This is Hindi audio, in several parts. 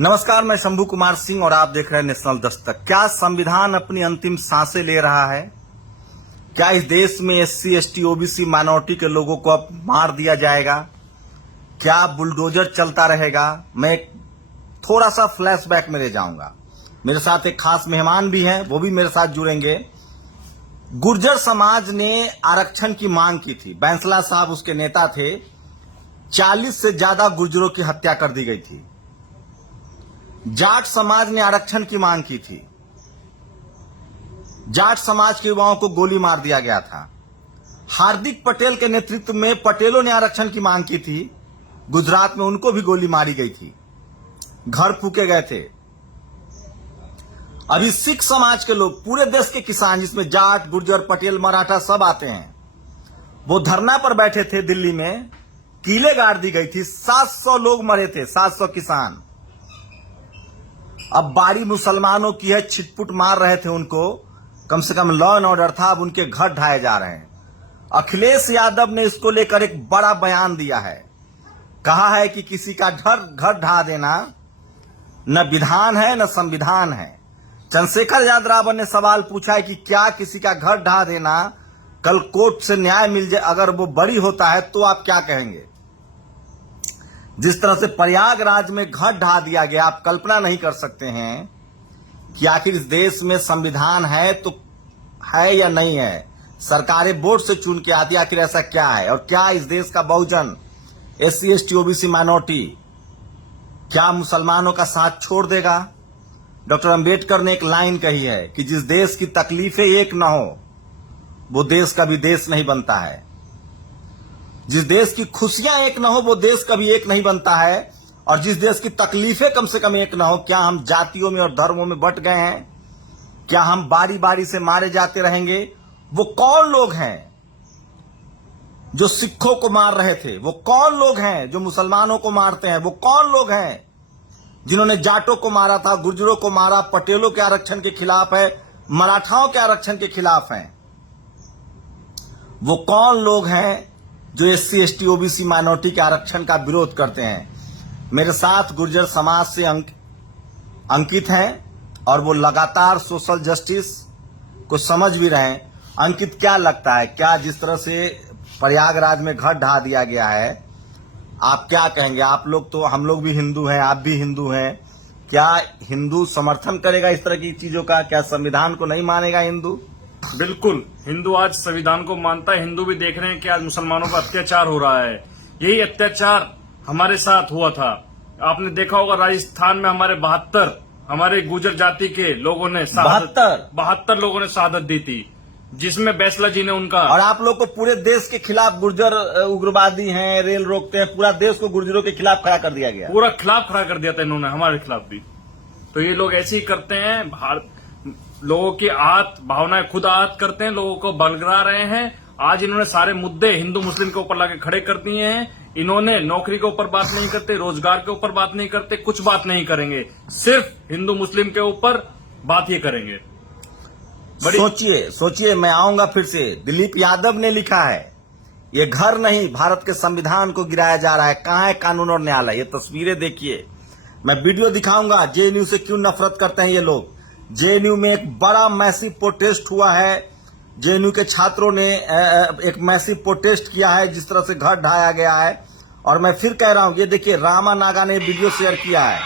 नमस्कार, मैं शंभू कुमार सिंह और आप देख रहे हैं नेशनल दस्तक। क्या संविधान अपनी अंतिम सांसें ले रहा है? क्या इस देश में एससी, एसटी, ओबीसी माइनॉरिटी के लोगों को अब मार दिया जाएगा? क्या बुलडोजर चलता रहेगा? मैं थोड़ा सा फ्लैशबैक में ले जाऊंगा। मेरे साथ एक खास मेहमान भी हैं, वो भी मेरे साथ जुड़ेंगे। गुर्जर समाज ने आरक्षण की मांग की थी। बैंसला साहब उसके नेता थे। 40 से ज्यादा गुर्जरों की हत्या कर दी गई थी। जाट समाज ने आरक्षण की मांग की थी। जाट समाज के युवाओं को गोली मार दिया गया था। हार्दिक पटेल के नेतृत्व में पटेलों ने आरक्षण की मांग की थी। गुजरात में उनको भी गोली मारी गई थी, घर फूके गए थे। अभी सिख समाज के लोग, पूरे देश के किसान, जिसमें जाट, गुर्जर, पटेल, मराठा सब आते हैं, वो धरना पर बैठे थे दिल्ली में। कीले गाड़ दी गई थी। 700 लोग मरे थे, 700 किसान। अब बारी मुसलमानों की है। छिटपुट मार रहे थे उनको। कम से कम लॉ एंड ऑर्डर था, अब उनके घर ढाए जा रहे हैं। अखिलेश यादव ने इसको लेकर एक बड़ा बयान दिया है। कहा है कि किसी का घर ढा देना न विधान है न संविधान है। चंद्रशेखर यादव ने सवाल पूछा है कि क्या किसी का घर ढा देना कल कोर्ट से न्याय मिल जाए, अगर वो बरी होता है तो आप क्या कहेंगे? जिस तरह से प्रयागराज में घर ढा दिया गया, आप कल्पना नहीं कर सकते हैं कि आखिर इस देश में संविधान है तो है या नहीं है। सरकारें वोट से चुन के आती, आखिर ऐसा क्या है? और क्या इस देश का बहुजन, एससी, एसटी, ओबीसी माइनॉरिटी, क्या मुसलमानों का साथ छोड़ देगा? डॉक्टर अंबेडकर ने एक लाइन कही है कि जिस देश की तकलीफें एक न हो वो देश कभी देश नहीं बनता है। जिस देश की खुशियां एक न हो वो देश कभी एक नहीं बनता है। और जिस देश की तकलीफें कम से कम एक न हो, क्या हम जातियों में और धर्मों में बंट गए हैं? क्या हम बारी बारी से मारे जाते रहेंगे? वो कौन लोग हैं जो सिखों को मार रहे थे? वो कौन लोग हैं जो मुसलमानों को मारते हैं? वो कौन लोग हैं जिन्होंने जाटों को मारा था, गुर्जरों को मारा, पटेलों के आरक्षण के खिलाफ है, मराठाओं के आरक्षण के खिलाफ हैं? वो कौन लोग हैं जो एससी, एसटी, ओबीसी माइनॉरिटी के आरक्षण का विरोध करते हैं? मेरे साथ गुर्जर समाज से अंकित हैं और वो लगातार सोशल जस्टिस को समझ भी रहे हैं। अंकित, क्या लगता है, क्या जिस तरह से प्रयागराज में घर ढा दिया गया है, आप क्या कहेंगे? आप लोग तो, हम लोग भी हिंदू हैं, आप भी हिंदू हैं, क्या हिंदू समर्थन करेगा इस तरह की चीजों का? क्या संविधान को नहीं मानेगा हिंदू? बिल्कुल, हिंदू आज संविधान को मानता है। हिंदू भी देख रहे हैं कि आज मुसलमानों का अत्याचार हो रहा है। यही अत्याचार हमारे साथ हुआ था। आपने देखा होगा राजस्थान में हमारे गुर्जर जाति के लोगों ने 72 लोगों ने शहादत दी थी, जिसमें बैंसला जी ने उनका। और आप लोग को पूरे देश के खिलाफ गुर्जर उग्रवादी हैं, रेल रोकते हैं, पूरा देश को गुर्जरों के खिलाफ खड़ा कर दिया गया। पूरा खिलाफ खड़ा कर दिया था इन्होंने, हमारे खिलाफ भी। तो ये लोग ऐसे ही करते हैं, लोगों की भावनाएं खुद आहत करते हैं, लोगों को बलगरा रहे हैं। आज इन्होंने सारे मुद्दे हिंदू मुस्लिम के ऊपर लाके खड़े कर दिए हैं। इन्होंने नौकरी के ऊपर बात नहीं करते, रोजगार के ऊपर बात नहीं करते, कुछ बात नहीं करेंगे, सिर्फ हिंदू मुस्लिम के ऊपर बात ही करेंगे। सोचिए, मैं आऊंगा फिर से। दिलीप यादव ने लिखा है, ये घर नहीं, भारत के संविधान को गिराया जा रहा है। कहां है कानून और न्यायालय? ये तस्वीरें देखिए, मैं वीडियो दिखाऊंगा। जेएनयू से क्यों नफरत करते हैं ये लोग? जेएनयू में एक बड़ा मैसिव प्रोटेस्ट हुआ है। जेएनयू के छात्रों ने एक मैसिव प्रोटेस्ट किया है, जिस तरह से घर ढाया गया है। और मैं फिर कह रहा हूं, ये देखिए, रामा नागा ने वीडियो शेयर किया है।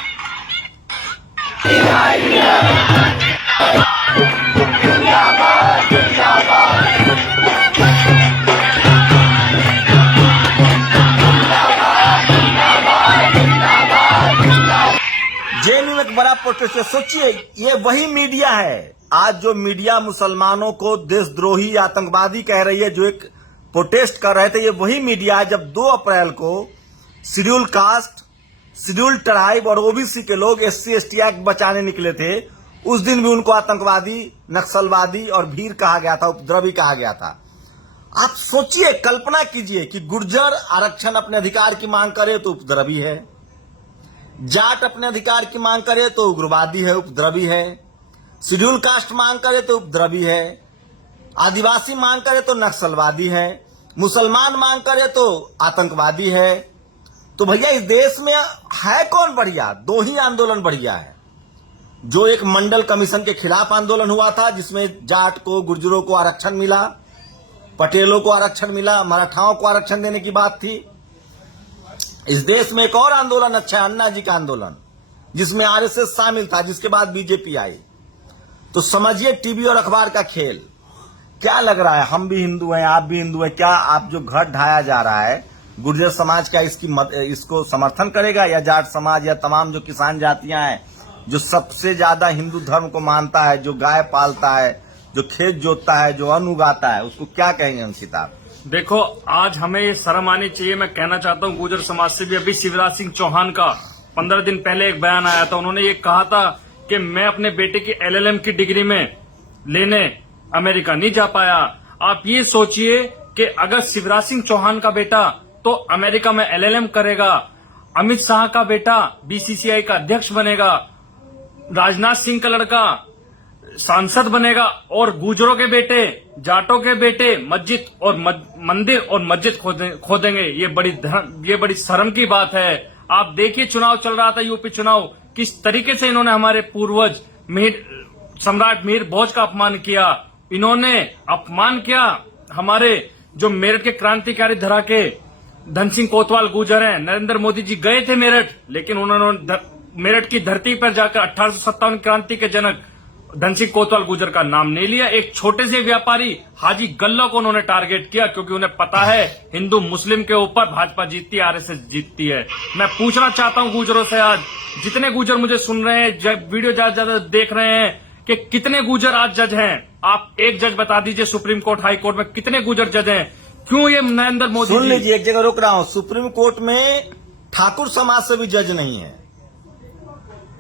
जेएनयू में एक बड़ा प्रोटेस्ट है। सोचिए, ये वही मीडिया है आज जो मीडिया मुसलमानों को देशद्रोही, आतंकवादी कह रही है, जो एक प्रोटेस्ट कर रहे थे। ये वही मीडिया है जब 2 अप्रैल को शेड्यूल कास्ट, शेड्यूल ट्राइब और ओबीसी के लोग एससी, एसटी एक्ट बचाने निकले थे। उस दिन भी उनको आतंकवादी, नक्सलवादी और भीड़ कहा गया था, उपद्रवी कहा गया था। आप सोचिए, कल्पना कीजिए कि गुर्जर आरक्षण अपने अधिकार की मांग करे तो उपद्रवी है, जाट अपने अधिकार की मांग करे तो उग्रवादी है, उपद्रवी है, शेड्यूल कास्ट मांग करे तो उपद्रवी है, आदिवासी मांग करे तो नक्सलवादी है, मुसलमान मांग करे तो आतंकवादी है, तो भैया इस देश में है कौन बढ़िया? दो ही आंदोलन बढ़िया है। जो एक मंडल कमीशन के खिलाफ आंदोलन हुआ था, जिसमें जाट को, गुर्जरों को आरक्षण मिला, पटेलों को आरक्षण मिला, मराठाओं को आरक्षण देने की बात थी। इस देश में एक और आंदोलन अच्छा है, अन्ना जी का आंदोलन, जिसमें आरएसएस शामिल था, जिसके बाद बीजेपी आई। तो समझिए टीवी और अखबार का खेल। क्या लग रहा है, हम भी हिंदू हैं, आप भी हिंदू हैं, क्या आप जो घर ढाया जा रहा है, गुर्जर समाज का इसको समर्थन करेगा, या जाट समाज या तमाम जो किसान जातियां हैं, जो सबसे ज्यादा हिंदू धर्म को मानता है, जो गाय पालता है, जो खेत जोतता है, जो अन्न उगाता है, उसको क्या कहेंगे अंशित आप? देखो, आज हमें ये शर्म आनी चाहिए। मैं कहना चाहता हूँ गुर्जर समाज से भी। अभी शिवराज सिंह चौहान का 15 दिन पहले एक बयान आया था। उन्होंने ये कहा था कि मैं अपने बेटे की LLM की डिग्री में लेने अमेरिका नहीं जा पाया। आप ये सोचिए कि अगर शिवराज सिंह चौहान का बेटा तो अमेरिका में LLM करेगा, अमित शाह का बेटा BCCI का अध्यक्ष बनेगा, राजनाथ सिंह का लड़का सांसद बनेगा, और गुर्जरों के बेटे, जाटों के बेटे मस्जिद और मंदिर और मस्जिद खोदेंगे। ये बड़ी शर्म की बात है। आप देखिए, चुनाव चल रहा था, यूपी चुनाव, किस तरीके से इन्होंने हमारे पूर्वज सम्राट मीर भोज का अपमान किया। इन्होंने अपमान किया हमारे जो मेरठ के क्रांतिकारी धरा के धन सिंह कोतवाल गुर्जर हैं। नरेंद्र मोदी जी गए थे मेरठ, लेकिन उन्होंने मेरठ की धरती पर जाकर 1857 क्रांति के जनक धन सिंह कोतवाल गुर्जर का नाम नहीं लिया। एक छोटे से व्यापारी हाजी गल्ला को उन्होंने टारगेट किया, क्योंकि उन्हें पता है हिंदू मुस्लिम के ऊपर भाजपा जीतती है, आरएसएस जीतती है। मैं पूछना चाहता हूं गुर्जरों से, आज जितने गुर्जर मुझे सुन रहे हैं, जब वीडियो ज्यादा ज्यादा देख रहे हैं, कि कितने गुर्जर आज जज हैं? आप एक जज बता दीजिए, सुप्रीम कोर्ट, हाई कोर्ट में कितने गुर्जर जज हैं? क्यों ये नरेंद्र मोदी सुन लीजिए, एक जगह रोक रहा हूं, सुप्रीम कोर्ट में ठाकुर समाज से भी जज नहीं है।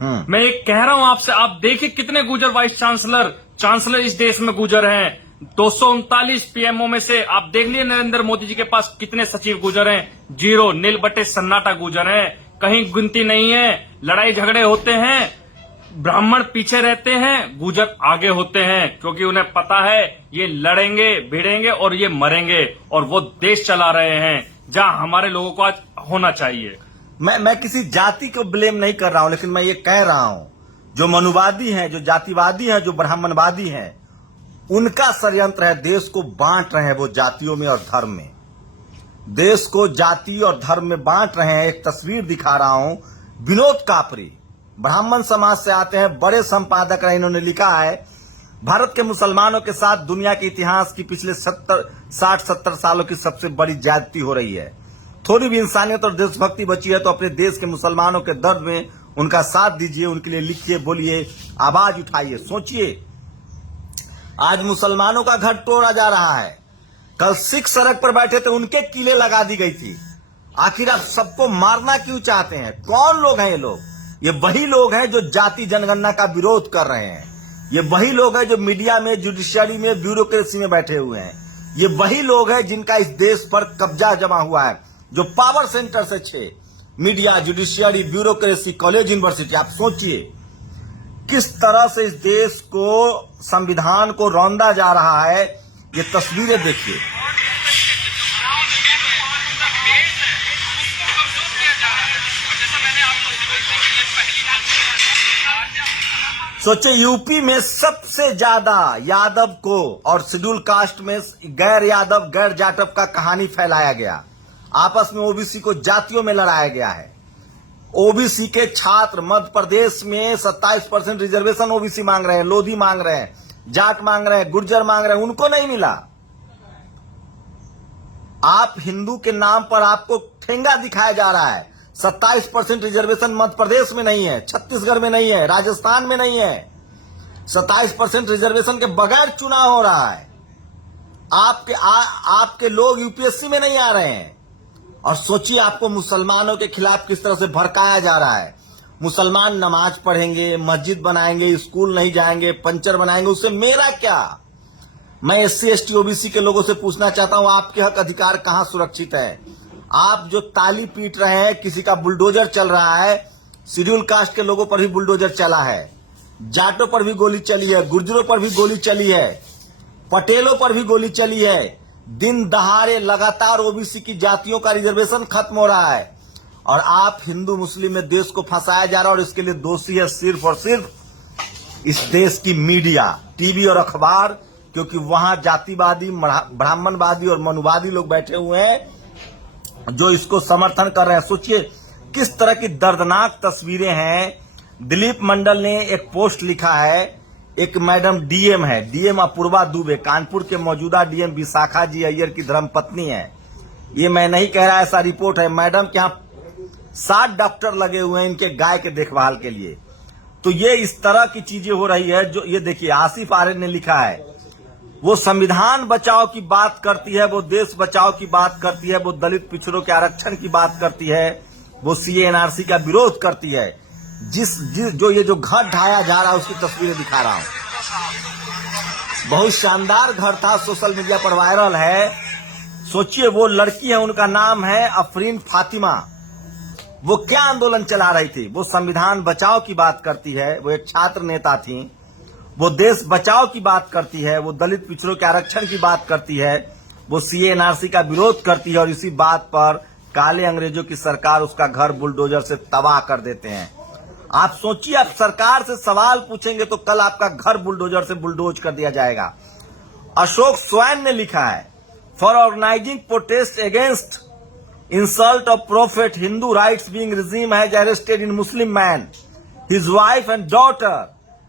मैं एक कह रहा हूं आपसे, आप देखिए कितने गुर्जर वाइस चांसलर इस देश में गुर्जर हैं। 239 PMO में से आप देख लिए नरेंद्र मोदी जी के पास कितने सचिव गुर्जर हैं? 0, नील बटे सन्नाटा गुर्जर हैं। कहीं गिनती नहीं है। लड़ाई झगड़े होते हैं, ब्राह्मण पीछे रहते हैं, गुर्जर आगे होते हैं, क्योंकि उन्हें पता है ये लड़ेंगे, भिड़ेंगे और ये मरेंगे, और वो देश चला रहे हैं जहां हमारे लोगों को आज होना चाहिए। मैं किसी जाति को ब्लेम नहीं कर रहा हूं, लेकिन मैं ये कह रहा हूं, जो मनुवादी हैं, जो जातिवादी हैं, जो ब्राह्मणवादी हैं, उनका षड्यंत्र है। देश को बांट रहे हैं वो जातियों में और धर्म में। देश को जाति और धर्म में बांट रहे हैं। एक तस्वीर दिखा रहा हूं, विनोद कापरी ब्राह्मण समाज से आते हैं, बड़े संपादक हैं। इन्होंने लिखा है, भारत के मुसलमानों के साथ दुनिया के इतिहास की पिछले 60-70 सालों की सबसे बड़ी ज्यादती हो रही है। थोड़ी भी इंसानियत और देशभक्ति बची है तो अपने देश के मुसलमानों के दर्द में उनका साथ दीजिए, उनके लिए लिखिए, बोलिए, आवाज उठाइए। सोचिए, आज मुसलमानों का घर तोड़ा जा रहा है। कल सिख सड़क पर बैठे थे, उनके किले लगा दी गई थी। आखिर आप सबको मारना क्यों चाहते हैं? कौन लोग हैं ये लोग? ये वही लोग हैं जो जाति जनगणना का विरोध कर रहे हैं। ये वही लोग हैं जो मीडिया में, जुडिशियरी में, ब्यूरोक्रेसी में बैठे हुए हैं। ये वही लोग हैं जिनका इस देश पर कब्जा जमा हुआ है, जो पावर सेंटर से 6 media, judiciary, bureaucracy, college, university. आप सोचिए किस तरह से इस देश को, संविधान को रौंदा जा रहा है। ये तस्वीरें देखिए। सोचिए, यूपी में सबसे ज्यादा यादव को और शेड्यूल कास्ट में गैर यादव, गैर जाटव का कहानी फैलाया गया। आपस में ओबीसी को जातियों में लड़ाया गया है। ओबीसी के छात्र मध्य प्रदेश में 27% रिजर्वेशन ओबीसी मांग रहे हैं, लोधी मांग रहे हैं, जाट मांग रहे हैं, गुर्जर मांग रहे हैं, उनको नहीं मिला। आप हिंदू के नाम पर आपको ठेंगा दिखाया जा रहा है। 27% रिजर्वेशन मध्य प्रदेश में नहीं है, छत्तीसगढ़ में नहीं है, राजस्थान में नहीं है। 27% रिजर्वेशन के बगैर चुनाव हो रहा है। आपके लोग यूपीएससी में नहीं आ रहे हैं। और सोचिए, आपको मुसलमानों के खिलाफ किस तरह से भड़काया जा रहा है। मुसलमान नमाज पढ़ेंगे, मस्जिद बनाएंगे, स्कूल नहीं जाएंगे, पंचर बनाएंगे, उससे मेरा क्या? मैं SC ST OBC के लोगों से पूछना चाहता हूं, आपके हक अधिकार कहां सुरक्षित है? आप जो ताली पीट रहे हैं, किसी का बुलडोजर चल रहा है। शेड्यूल कास्ट के लोगों पर भी बुलडोजर चला है, जाटों पर भी गोली चली है, गुर्जरों पर भी गोली चली है, पटेलों पर भी गोली चली है। दिन दहाड़े लगातार ओबीसी की जातियों का रिजर्वेशन खत्म हो रहा है। और आप हिंदू मुस्लिम में देश को फंसाया जा रहा है, और इसके लिए दोषी है सिर्फ और सिर्फ इस देश की मीडिया, टीवी और अखबार, क्योंकि वहां जातिवादी, ब्राह्मणवादी और मनुवादी लोग बैठे हुए हैं जो इसको समर्थन कर रहे हैं। सोचिए किस तरह की दर्दनाक तस्वीरें हैं। दिलीप मंडल ने एक पोस्ट लिखा है, एक मैडम डीएम है, डीएम अपूर्वा दुबे, कानपुर के मौजूदा डीएम विशाखा जी अय्यर की धर्मपत्नी है। ये मैं नहीं कह रहा, ऐसा रिपोर्ट है। मैडम के यहाँ 60 डॉक्टर लगे हुए हैं इनके गाय के देखभाल के लिए। तो ये इस तरह की चीजें हो रही है। जो ये देखिए, आसिफ आर्य ने लिखा है, वो संविधान बचाओ की बात करती है, वो देश बचाओ की बात करती है, वो दलित पिछड़ों के आरक्षण की बात करती है, वो सीए एनआरसी का विरोध करती है। जो ये जो घर ढाया जा रहा है उसकी तस्वीरें दिखा रहा हूं। बहुत शानदार घर था, सोशल मीडिया पर वायरल है। सोचिए, वो लड़की है, उनका नाम है अफरीन फातिमा। वो क्या आंदोलन चला रही थी? वो संविधान बचाओ की बात करती है, वो एक छात्र नेता थी। वो देश बचाओ की बात करती है, वो दलित पिछड़ों के आरक्षण की बात करती है, वो सीए एनआरसी का विरोध करती है, और इसी बात पर काले अंग्रेजों की सरकार उसका घर बुलडोजर से तबाह कर देते हैं। आप सोचिए, आप सरकार से सवाल पूछेंगे तो कल आपका घर बुलडोजर से बुलडोज कर दिया जाएगा। अशोक स्वैन ने लिखा है, for organizing protest against insult of prophet, Hindu rights being regime has arrested in Muslim man, his wife and daughter,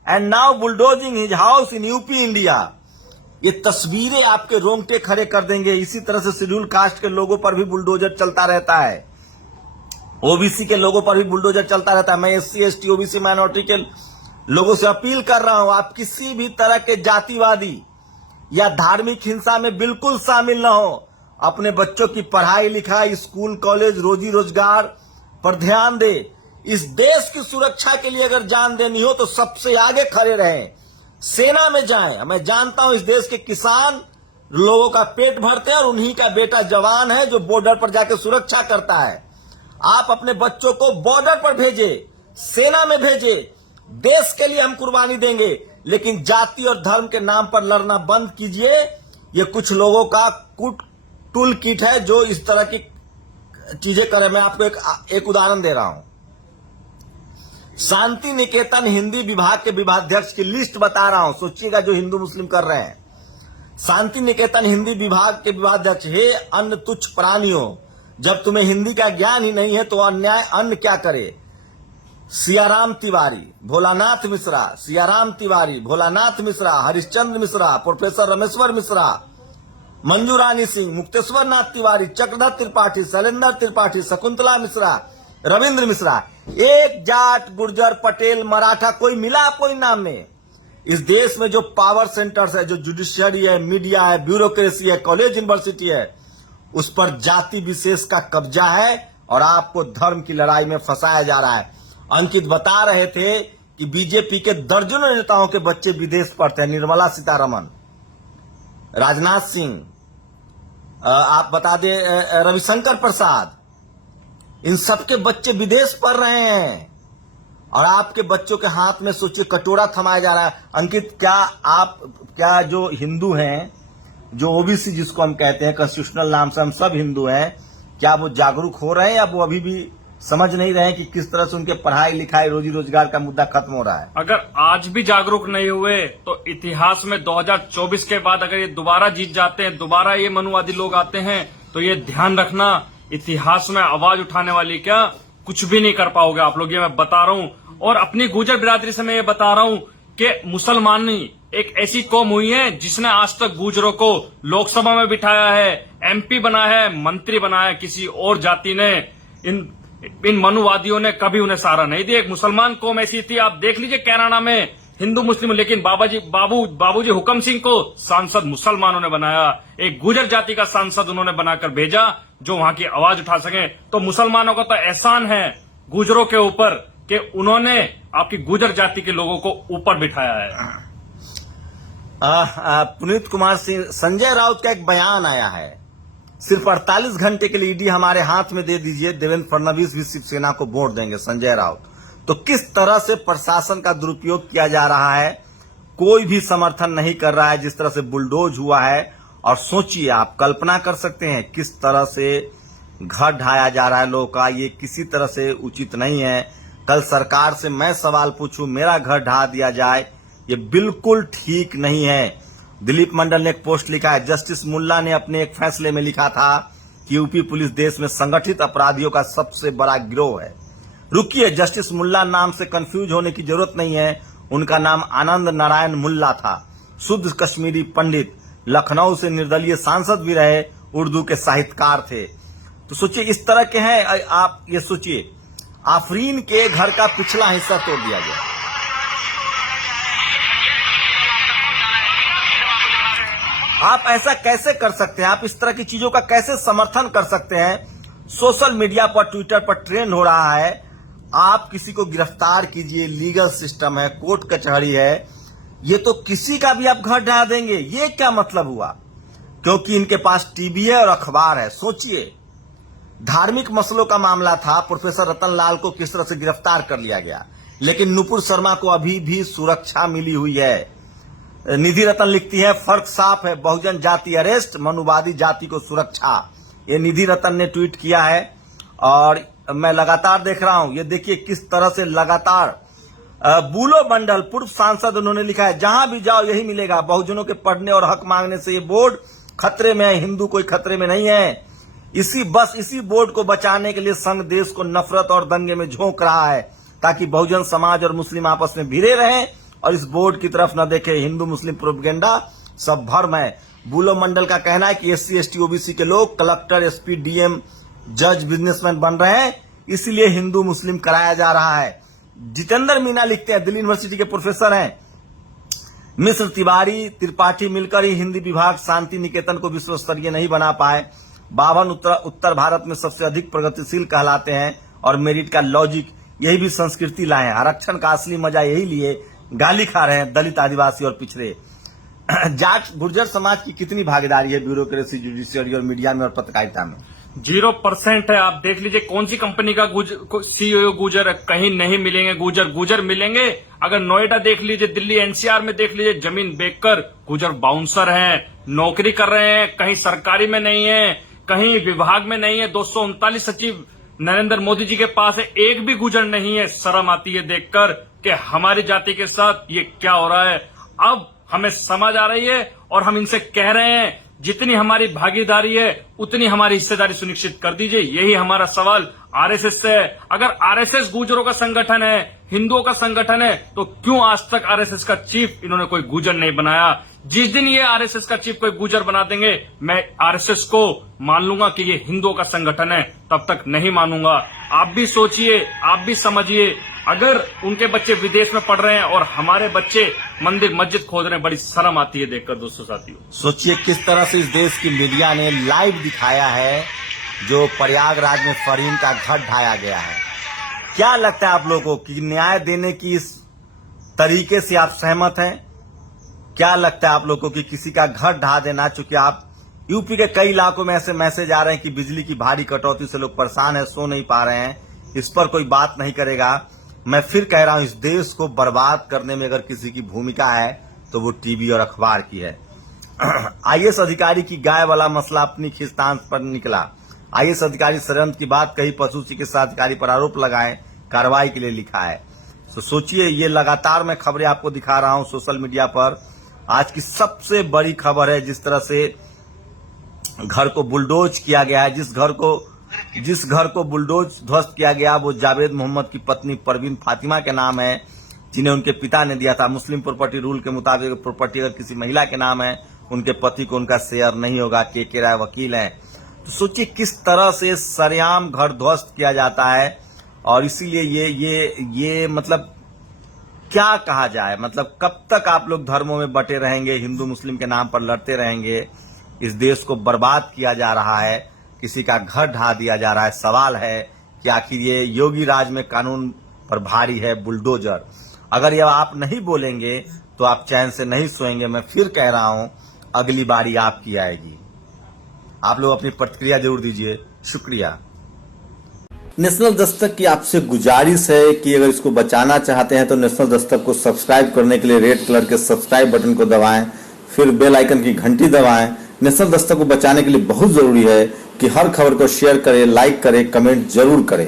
and now bulldozing his house in UP India. ये तस्वीरें आपके रोंगटे खड़े कर देंगे। इसी तरह से शेड्यूल कास्ट के लोगों पर भी बुलडोजर चलता रहता है, ओबीसी के लोगों पर भी बुलडोजर चलता रहता है। मैं एससी एसटी ओबीसी माइनॉरिटी के लोगों से अपील कर रहा हूं, आप किसी भी तरह के जातिवादी या धार्मिक हिंसा में बिल्कुल शामिल न हो। अपने बच्चों की पढ़ाई लिखाई, स्कूल कॉलेज, रोजी रोजगार पर ध्यान दे। इस देश की सुरक्षा के लिए अगर जान देनी हो तो सबसे आगे खड़े रहें, सेना में जाएं। मैं जानता हूं इस देश के किसान लोगों का पेट भरते हैं और उन्हीं का बेटा जवान है जो बॉर्डर पर जाकर सुरक्षा करता है। आप अपने बच्चों को बॉर्डर पर भेजे, सेना में भेजे। देश के लिए हम कुर्बानी देंगे, लेकिन जाति और धर्म के नाम पर लड़ना बंद कीजिए। ये कुछ लोगों का टूल किट है जो इस तरह की चीजें करे। मैं आपको एक उदाहरण दे रहा हूं। शांति निकेतन हिंदी विभाग के विभागाध्यक्ष की लिस्ट बता रहा हूं, सोचिएगा जो हिंदू मुस्लिम कर रहे हैं। शांति निकेतन हिंदी विभाग के विभागाध्यक्ष, हे अन्न तुच्छ प्राणियों, जब तुम्हें हिंदी का ज्ञान ही नहीं है तो अन्याय अन्न क्या करे। सियाराम तिवारी, भोलानाथ मिश्रा, सियाराम तिवारी, भोलानाथ मिश्रा, हरिश्चंद्र मिश्रा, प्रोफेसर रमेश्वर मिश्रा, मंजू रानी सिंह, मुक्तेश्वर नाथ तिवारी, चक्रधर त्रिपाठी, शैलेंद्र त्रिपाठी, शकुंतला मिश्रा, रविंद्र मिश्रा। एक जाट, गुर्जर, पटेल, मराठा कोई मिला आपको इन नाम में? इस देश में जो पावर सेंटर्स है, जो जुडिशियरी है, मीडिया है, ब्यूरोक्रेसी है, कॉलेज यूनिवर्सिटी है, उस पर जाति विशेष का कब्जा है और आपको धर्म की लड़ाई में फंसाया जा रहा है। अंकित बता रहे थे कि बीजेपी के दर्जनों नेताओं के बच्चे विदेश पढ़ते हैं। निर्मला सीतारमण, राजनाथ सिंह, आप बता दें रविशंकर प्रसाद, इन सबके बच्चे विदेश पढ़ रहे हैं और आपके बच्चों के हाथ में सोचिए कटोरा थमाया जा रहा है। अंकित, क्या जो हिंदू हैं, जो ओबीसी जिसको हम कहते हैं, कॉन्स्टिट्यूशनल नाम से हम सब हिंदू हैं, क्या वो जागरूक हो रहे हैं या वो अभी भी समझ नहीं रहे हैं कि किस तरह से उनके पढ़ाई लिखाई, रोजी रोजगार का मुद्दा खत्म हो रहा है? अगर आज भी जागरूक नहीं हुए तो इतिहास में 2024 के बाद अगर ये दोबारा जीत जाते हैं, दोबारा ये मनुवादी लोग आते हैं, तो ये ध्यान रखना, इतिहास में आवाज उठाने वाली क्या कुछ भी नहीं कर पाओगे आप लोग, ये मैं बता रहा हूं। और अपनी गुर्जर बिरादरी से मैं ये बता रहा हूं कि मुसलमानी एक ऐसी कौम हुई है जिसने आज तक गुर्जरों को लोकसभा में बिठाया है, एमपी बनाया है, मंत्री बनाया है। किसी और जाति ने, इन मनुवादियों ने कभी उन्हें सहारा नहीं दिया। एक मुसलमान कौम ऐसी थी, आप देख लीजिए कैराना में हिंदू मुस्लिम, लेकिन बाबूजी हुकम सिंह को सांसद मुसलमानों ने बनाया। एक गुर्जर जाति का सांसद उन्होंने बनाकर भेजा जो वहां की आवाज उठा सके। तो मुसलमानों का तो एहसान है गुर्जरों के ऊपर कि उन्होंने आपकी गुर्जर जाति के लोगों को ऊपर बिठाया है। पुनीत कुमार सिंह, संजय राउत का एक बयान आया है, सिर्फ 48 घंटे के लिए ईडी हमारे हाथ में दे दीजिए, देवेंद्र फडणवीस भी शिवसेना को वोट देंगे। संजय राउत, तो किस तरह से प्रशासन का दुरुपयोग किया जा रहा है, कोई भी समर्थन नहीं कर रहा है जिस तरह से बुलडोज हुआ है। और सोचिए, आप कल्पना कर सकते हैं किस तरह से घर ढाया जा रहा है लोगों का, ये किसी तरह से उचित नहीं है। कल सरकार से मैं सवाल पूछूं, मेरा घर ढा दिया जाए, ये बिल्कुल ठीक नहीं है। दिलीप मंडल ने एक पोस्ट लिखा है, जस्टिस मुल्ला ने अपने एक फैसले में लिखा था कि यूपी पुलिस देश में संगठित अपराधियों का सबसे बड़ा गिरोह है। रुकिए, जस्टिस मुल्ला नाम से कंफ्यूज होने की जरूरत नहीं है। उनका नाम आनंद नारायण मुल्ला था, शुद्ध कश्मीरी पंडित, लखनऊ से निर्दलीय सांसद भी रहे, उर्दू के साहित्यकार थे। तो सोचिए, इस तरह के हैं आप। ये सोचिए, आफरीन के घर का पिछला हिस्सा तोड़ दिया गया। आप ऐसा कैसे कर सकते हैं? आप इस तरह की चीजों का कैसे समर्थन कर सकते हैं? सोशल मीडिया पर, ट्विटर पर ट्रेंड हो रहा है, आप किसी को गिरफ्तार कीजिए, लीगल सिस्टम है, कोर्ट कचहरी है, ये तो किसी का भी आप घर ढा देंगे। ये क्या मतलब हुआ? क्योंकि इनके पास टीवी है और अखबार है। सोचिए, धार्मिक मसलों का मामला था, प्रोफेसर रतन लाल को किस तरह से गिरफ्तार कर लिया गया, लेकिन नुपुर शर्मा को अभी भी सुरक्षा मिली हुई है। निधि रतन लिखती है, फर्क साफ है, बहुजन जाति अरेस्ट, मनुवादी जाति को सुरक्षा। ये निधि रतन ने ट्वीट किया है और मैं लगातार देख रहा हूं। ये देखिए किस तरह से लगातार बूलो मंडल, पूर्व सांसद, उन्होंने लिखा है, जहां भी जाओ यही मिलेगा, बहुजनों के पढ़ने और हक मांगने से ये बोर्ड खतरे में है, हिंदू कोई खतरे में नहीं है। इसी बोर्ड को बचाने के लिए संघ देश को नफरत और दंगे में झोंक रहा है, ताकि बहुजन समाज और मुस्लिम आपस में भिड़े रहें और इस बोर्ड की तरफ न देखे। हिंदू मुस्लिम प्रोपेगेंडा सब भ्रम है। बूलो मंडल का कहना है कि SC ST OBC के लोग कलेक्टर, SP, DM, जज, बिजनेसमैन बन रहे हैं, इसीलिए हिंदू मुस्लिम कराया जा रहा है। जितेंद्र मीना लिखते हैं, दिल्ली यूनिवर्सिटी के प्रोफेसर हैं, मिश्र, तिवारी, त्रिपाठी मिलकर ही हिंदी विभाग शांति निकेतन को विश्व स्तरीय नहीं बना पाए। बावन उत्तर भारत में सबसे अधिक प्रगतिशील कहलाते हैं और मेरिट का लॉजिक, यही भी संस्कृति लाए हैं। आरक्षण का असली मजा यही लिए गाली खा रहे हैं दलित, आदिवासी और पिछड़े। जाट गुर्जर समाज की कितनी भागीदारी है ब्यूरोक्रेसी, जुडिशियरी और मीडिया में और पत्रकारिता में? 0% है। आप देख लीजिए कौन सी कंपनी का CEO गुजर है, कहीं नहीं मिलेंगे गुजर मिलेंगे। अगर नोएडा देख लीजिए, दिल्ली NCR में देख लीजिए, जमीन बेचकर गुजर बाउंसर हैं, नौकरी कर रहे हैं, कहीं सरकारी में नहीं है, कहीं विभाग में नहीं है। 239 सचिव नरेंद्र मोदी जी के पास है, एक भी गुजर नहीं है। शर्म आती है देखकर कि हमारी जाति के साथ ये क्या हो रहा है। अब हमें समझ आ रही है और हम इनसे कह रहे हैं, जितनी हमारी भागीदारी है उतनी हमारी हिस्सेदारी सुनिश्चित कर दीजिए। यही हमारा सवाल RSS से है। अगर RSS गुजरों का संगठन है, हिंदुओं का संगठन है, तो क्यों आज तक RSS का चीफ इन्होंने कोई गुजर नहीं बनाया? जिस दिन ये RSS का चीफ कोई गुजर बना देंगे, मैं RSS को मान लूंगा कि ये हिंदुओं का संगठन है, तब तक नहीं मानूंगा। आप भी सोचिए, आप भी समझिए, अगर उनके बच्चे विदेश में पढ़ रहे हैं और हमारे बच्चे मंदिर मस्जिद खोद रहे हैं, बड़ी शर्म आती है देखकर दोस्तों, साथियों। सोचिए किस तरह से इस देश की मीडिया ने लाइव दिखाया है जो प्रयागराज में फरहीन का घर ढाया गया है। क्या लगता है आप लोगों को कि न्याय देने की इस तरीके से आप सहमत हैं? क्या लगता है आप लोगों को कि किसी का घर ढा देना, चूंकि आप यूपी के कई इलाकों में ऐसे मैसेज आ रहे हैं कि बिजली की भारी कटौती से लोग परेशान है, सो नहीं पा रहे हैं, इस पर कोई बात नहीं करेगा। मैं फिर कह रहा हूं, इस देश को बर्बाद करने में अगर किसी की भूमिका है तो वो टीवी और अखबार की है। IAS अधिकारी की गाय वाला मसला अपनी खींचतान पर निकला। IAS अधिकारी षड्यंत्र की बात कही, पशु चिकित्सा अधिकारी पर आरोप लगाए, कार्रवाई के लिए लिखा है। तो सोचिए, ये लगातार मैं खबरें आपको दिखा रहा हूं सोशल मीडिया पर। आज की सबसे बड़ी खबर है जिस तरह से घर को बुलडोज किया गया है। जिस घर को बुलडोज ध्वस्त किया गया वो जावेद मोहम्मद की पत्नी परवीन फातिमा के नाम है, जिन्हें उनके पिता ने दिया था। मुस्लिम प्रॉपर्टी रूल के मुताबिक प्रॉपर्टी अगर किसी महिला के नाम है, उनके पति को उनका शेयर नहीं होगा। के राय वकील हैं। तो सोचिए किस तरह से सरेआम घर ध्वस्त किया जाता है। और इसीलिए ये मतलब क्या कहा जाए, मतलब कब तक आप लोग धर्मों में बटे रहेंगे, हिंदू मुस्लिम के नाम पर लड़ते रहेंगे? इस देश को बर्बाद किया जा रहा है, किसी का घर ढा दिया जा रहा है। सवाल है कि आखिर ये योगी राज में कानून पर भारी है बुलडोजर। अगर ये आप नहीं बोलेंगे तो आप चैन से नहीं सोएंगे। मैं फिर कह रहा हूं, अगली बारी आपकी आएगी। आप लोग अपनी प्रतिक्रिया जरूर दीजिए। शुक्रिया। नेशनल दस्तक की आपसे गुजारिश है कि अगर इसको बचाना चाहते हैं तो नेशनल दस्तक को सब्सक्राइब करने के लिए रेड कलर के सब्सक्राइब बटन को दबाएं, फिर बेल आइकन की घंटी दबाएं, नेशनल दस्तक को बचाने के लिए बहुत जरूरी है कि हर खबर को शेयर करें, लाइक करें, कमेंट जरूर करें।